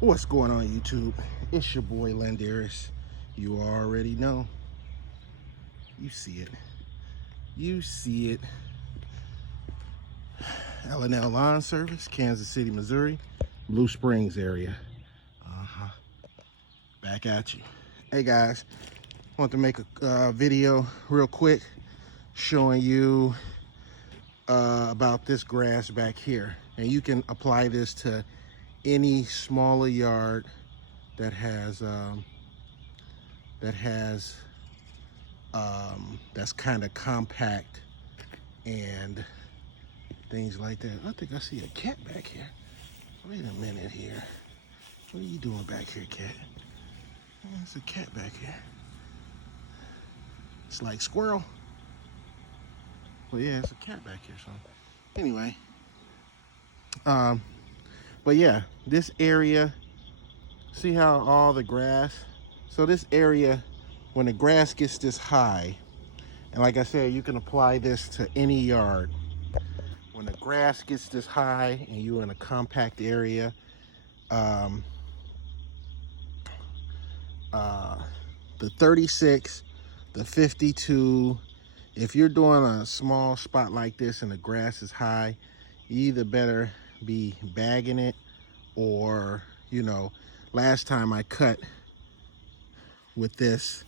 What's going on, YouTube? It's your boy Landaris. You already know. You see it. You see it. L&L Lawn Service, Kansas City, Missouri, Blue Springs area. Back at you. Hey guys, want to make a video real quick showing you about this grass back here. And you can apply this to any smaller yard that has that's kind of compact and things like that. I think I see a cat back here. Wait a minute here. What are you doing back here, cat? There's a cat back here. It's like squirrel. Well, yeah, it's a cat back here. So anyway, but yeah, this area, see how all the grass, so this area, when the grass gets this high, and like I said, you can apply this to any yard. When the grass gets this high and you're in a compact area, the 36, the 52, if you're doing a small spot like this and the grass is high, you either better be bagging it or, you know, last time I cut with this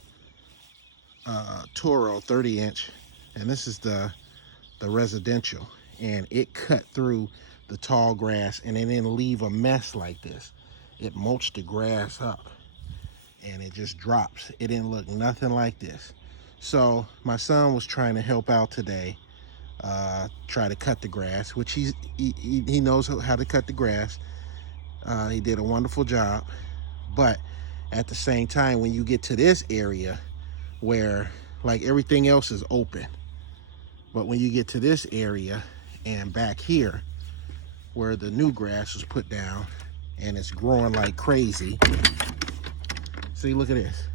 Toro 30-inch, and this is the residential, and it cut through the tall grass and it didn't leave a mess like this. It mulched the grass up and it just drops. It didn't look nothing like this. So my son was trying to help out today, try to cut the grass, which he knows how to cut the grass. He did a wonderful job, but at the same time, when you get to this area where like everything else is open, but when you get to this area and back here where the new grass was put down and it's growing like crazy. See, look at this.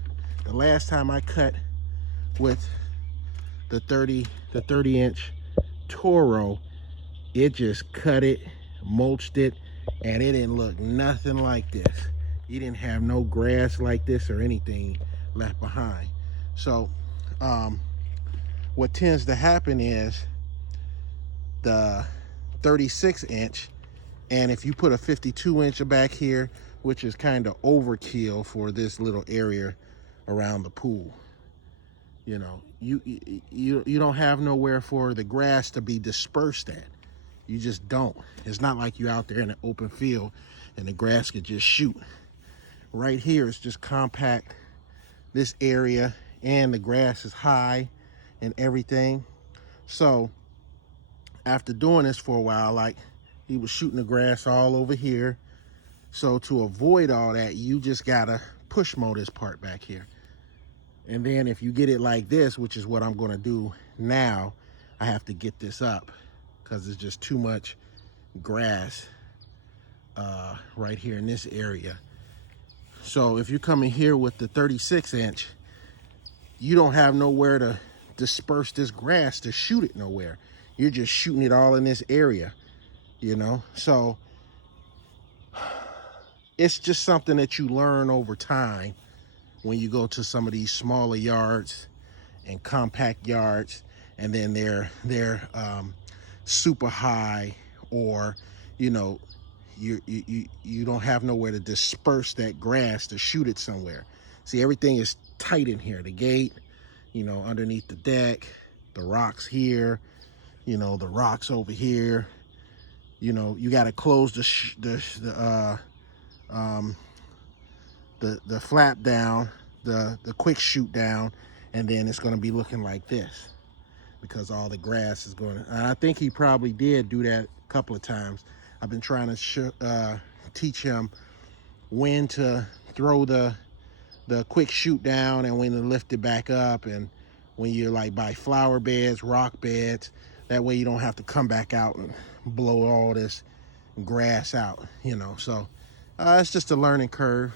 The last time I cut with the 30-inch Toro, it just cut it, mulched it, and it didn't look nothing like this. You didn't have no grass like this or anything left behind. So what tends to happen is the 36-inch, and if you put a 52-inch back here, which is kind of overkill for this little area around the pool, you know, you don't have nowhere for the grass to be dispersed at. You just don't. It's not like you out there in an open field and the grass could just shoot. Right here it's just compact, this area, and the grass is high and everything. So after doing this for a while, like he was shooting the grass all over here. So to avoid all that, you just gotta push mow this part back here. And then if you get it like this, which is what I'm gonna do now, I have to get this up because it's just too much grass right here in this area. So if you come in here with the 36-inch, you don't have nowhere to disperse this grass to shoot it nowhere. You're just shooting it all in this area, you know? So it's just something that you learn over time when you go to some of these smaller yards and compact yards, and then they're super high, or you know, you don't have nowhere to disperse that grass to shoot it somewhere. See, everything is tight in here. The gate, you know, underneath the deck, the rocks here, you know, the rocks over here. You know, you got to close the flap down, the quick shoot down, and then it's going to be looking like this because all the grass is going to, I think he probably did do that a couple of times. I've been trying to teach him when to throw the quick shoot down and when to lift it back up, and when you're like by flower beds, rock beds, that way you don't have to come back out and blow all this grass out, you know. So it's just a learning curve,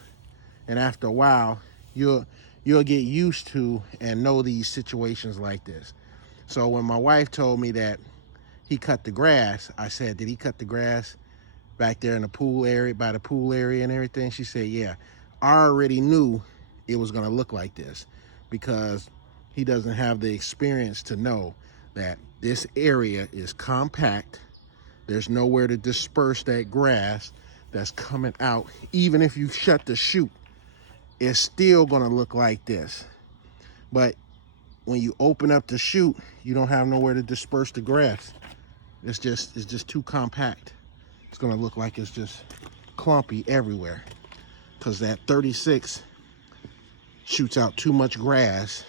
and after a while you'll get used to and know these situations like this. So when my wife told me that he cut the grass, I said, did he cut the grass back there in the pool area, by the pool area and everything. She said, yeah, I already knew it was gonna look like this because he doesn't have the experience to know that this area is compact. There's nowhere to disperse that grass that's coming out. Even if you shut the chute, it's still gonna look like this. But when you open up the chute, you don't have nowhere to disperse the grass. It's just too compact. It's gonna look like it's just clumpy everywhere because that 36 shoots out too much grass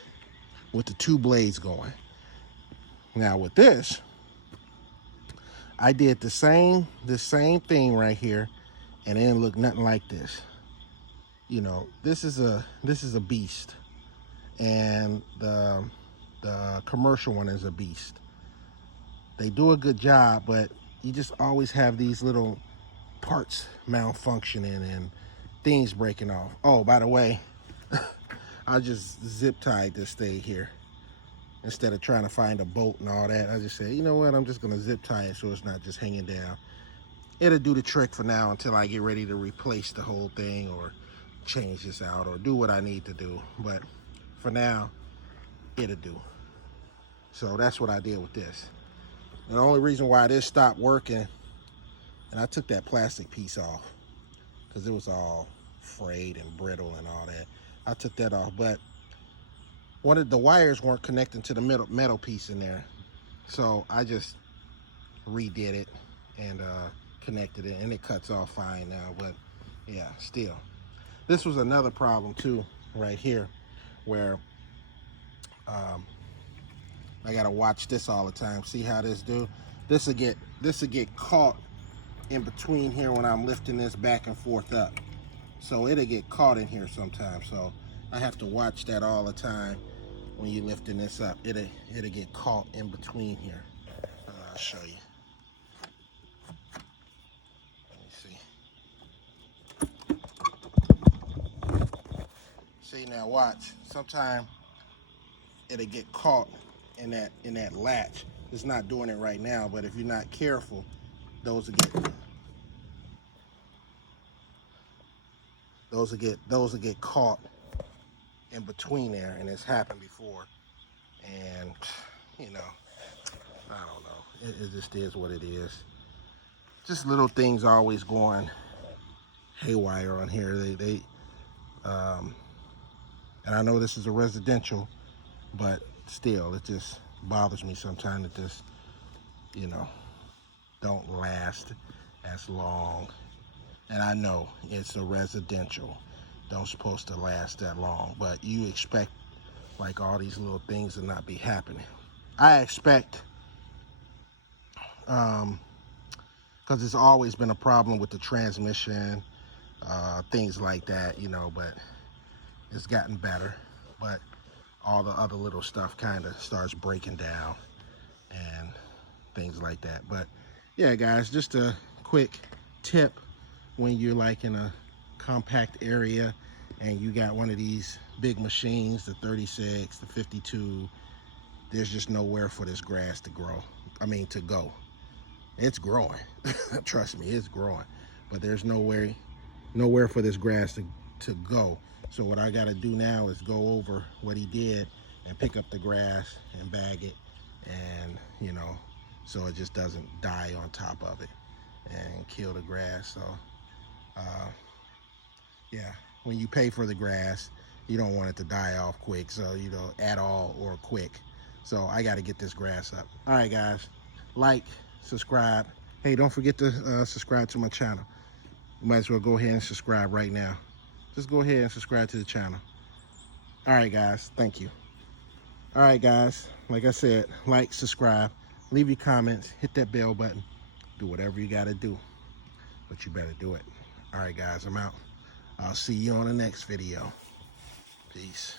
with the two blades going. Now with this, I did the same thing right here, and it didn't look nothing like this. You know, this is a beast, and the commercial one is a beast. They do a good job, but you just always have these little parts malfunctioning and things breaking off. Oh, by the way, I just zip tied this thing here. Instead of trying to find a bolt and all that, I just said, you know what, I'm just gonna zip tie it so it's not just hanging down. It'll do the trick for now until I get ready to replace the whole thing or change this out or do what I need to do. But for now, it'll do. So that's what I did with this. And the only reason why this stopped working, and I took that plastic piece off because it was all frayed and brittle and all that. I took that off, but one of the wires weren't connecting to the metal piece in there. So I just redid it and connected it, and it cuts off fine now. But yeah, still. This was another problem too, right here, where I gotta watch this all the time. See how this do? This will get caught in between here when I'm lifting this back and forth up. So it'll get caught in here sometimes. So I have to watch that all the time when you're lifting this up. It'll get caught in between here. I'll show you. Let me see. See, now watch. Sometimes it'll get caught in that latch. It's not doing it right now, but if you're not careful, those will get caught in between there, and it's happened before. And you know, I don't know. It just is what it is. Just little things always going haywire on here. And I know this is a residential, but still, it just bothers me sometimes that this, you know, don't last as long. And I know it's a residential, don't supposed to last that long, but you expect like all these little things to not be happening. I expect, because it's always been a problem with the transmission, things like that, you know, but it's gotten better. But all the other little stuff kind of starts breaking down and things like that. But yeah, guys, just a quick tip when you're like in a compact area and you got one of these big machines, the 36, the 52, there's just nowhere for this grass to grow. I mean, to go. It's growing. Trust me, it's growing. But there's nowhere for this grass to go. So what I got to do now is go over what he did and pick up the grass and bag it, and you know, so it just doesn't die on top of it and kill the grass. So yeah, when you pay for the grass, you don't want it to die off quick, so you know, at all or quick. So I got to get this grass up. All right, guys, like, subscribe. Hey, don't forget to subscribe to my channel. You might as well go ahead and subscribe right now. Just go ahead and subscribe to the channel. All right, guys, thank you. All right, guys, like I said, like, subscribe, leave your comments, hit that bell button, do whatever you got to do, but you better do it. All right, guys, I'm out. I'll see you on the next video. Peace.